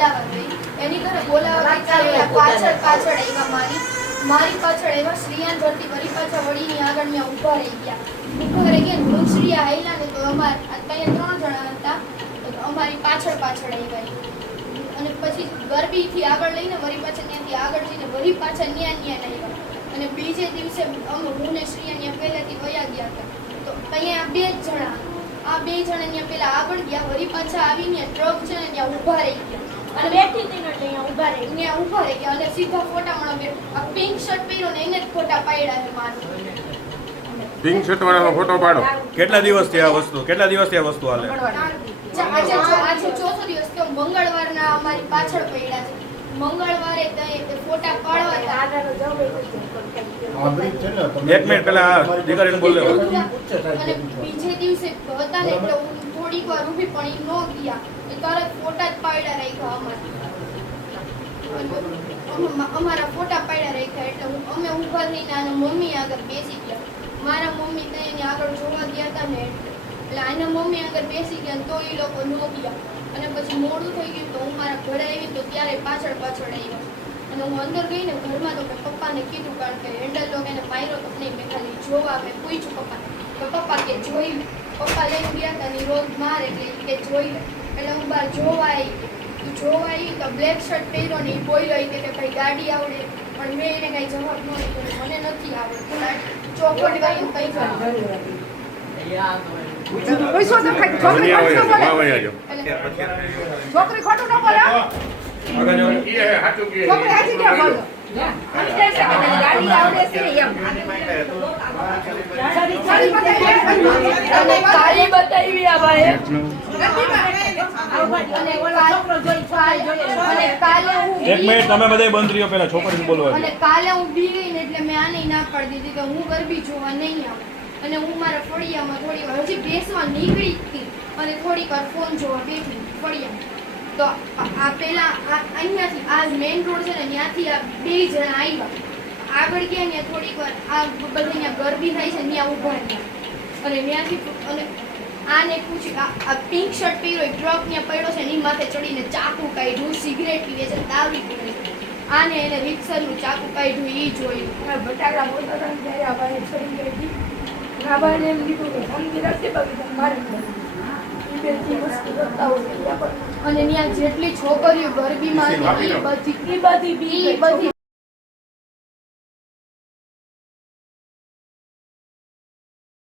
બોલાવા ગઈ. એની ઘરે બોલાવા ગઈ ત્યારે પાછળ આવ્યા મારી પાછળ એવા શ્રીયાન ભરતી વળી પાછા વળીની આગળ મેં ઊભા રહી ગયા. હું શ્રીયા આવેલા ને તો ત્યાં 3 જણા હતા, તો અમારી પાછળ આવ્યા. અને પછી ગરબીથી આગળ લઈને વળી પાછા ત્યાંથી આગળ જઈને વળી પાછા ન્યા આવ્યા. અને બીજે દિવસે હું ને શ્રીયા પહેલાથી વયા ગયા હતા. તો અહીંયા આ બે જણા ત્યાં પેલા આગળ ગયા, વળી પાછા આવીને ટ્રક છે ને ત્યાં ઊભા રહી ગયા. અને બેઠી હતી ને ત્યાં ઊભા રહી ગયા અને સીધા ફોટા આ પિંક શર્ટ પહેર્યો ને એને જ ફોટા પાડ્યા છે મારું. પિંક શર્ટ વાળાનો ફોટો પાડો. કેટલા દિવસથી આ વસ્તુ હાલે? આજે ચોથો દિવસ તો મંગળવારના અમારી પાછળ પડ્યા છે. મંગળવારે તે ફોટા પાડવા એક મિનિટ પેલા દીકરીને બોલ લેવા. અને બીજે દિવસે હતા ને એટલે હું થોડીક વાર ઊભી પણ ઈ ન ગયા, એ તરત ફોટા જ પાડ્યા રાખ્યા અમારા ફોટા પાડ્યા રાખ્યા. એટલે અમે ઊભા થઈને આના મમ્મી આગળ બેસી ગયા. મારા મમ્મી તો એની આગળ જોવા ગયા હતા ને એટલે આના મમ્મી આગળ બેસી ગયા તો એ લોકો ન ગયા. અને પછી મોડું થઈ ગયું તો હું મારા ઘરે આવી તો ત્યારે પાછળ આવ્યા. અને હું અંદર ગઈ ને ઘરમાં તો મેં પપ્પાને કીધું, કારણ કે હેન્ડલ લોક એને માર્યો તો નહીં, મેં ખાલી જોવા મેં પૂછ્યું પપ્પાને, તો પપ્પા કે જોઈ. પપ્પા લઈને ગયા હતા ને રોજ માર એટલે કે જોઈ લે. એટલે હું બહાર જોવા આવી તો બ્લેક શર્ટ પહેર્યો ને એ બોલ્યો કે ભાઈ ગાડી આવડે, પણ મેં એને કાંઈ જવાબ ન દીધો, મને નથી આવડતું. ચોખવટ કરીને કઈ છોકરી ખોટું ન બોલે. છોકરી હાચી ક્યાં બોલો? એક મિનિટ તમે બધા બંધ રહ્યો, પેલા છોકરીને બોલવા. અને કાલે હું બી ગઈ ને એટલે મેં આને ના પાડી દીધી કે હું ગરબી જોવા નહીં આવું. અને હું મારા ફળિયામાં થોડી વાર હજી બેસવા નીકળી હતી અને થોડીક વાર ફોન જોવા બેઠી ફળિયામાં. તો આ પેલા અહીંયાથી આ મેઇન રોડ છે ને ત્યાંથી આ 2 જણા આવ્યા. આગળ ગયા ને થોડીક વાર આ બધા અહીંયા ગરબી થાય છે ત્યાં ઊભા રહ્યા. અને ત્યાંથી અને આને પૂછ્યું, આ પિંક શર્ટ પહેર્યો ટ્રક ત્યાં પડ્યો છે એની માથે ચડીને ચાકુ કાઢ્યું, સિગરેટ પીવે છે, દારૂ પીવે છે. આને એને રિક્ષરનું ચાકુ કાઢ્યું એ જોયું. બટાકા બોલતા ત્યારે આપણે છોડી ગઈ. રાબાને એમ કીધું કે સમજી રાખજે બાકી મારે અને ત્યાં જેટલી છોકરીઓ ગરબીમાં હતી એ બધી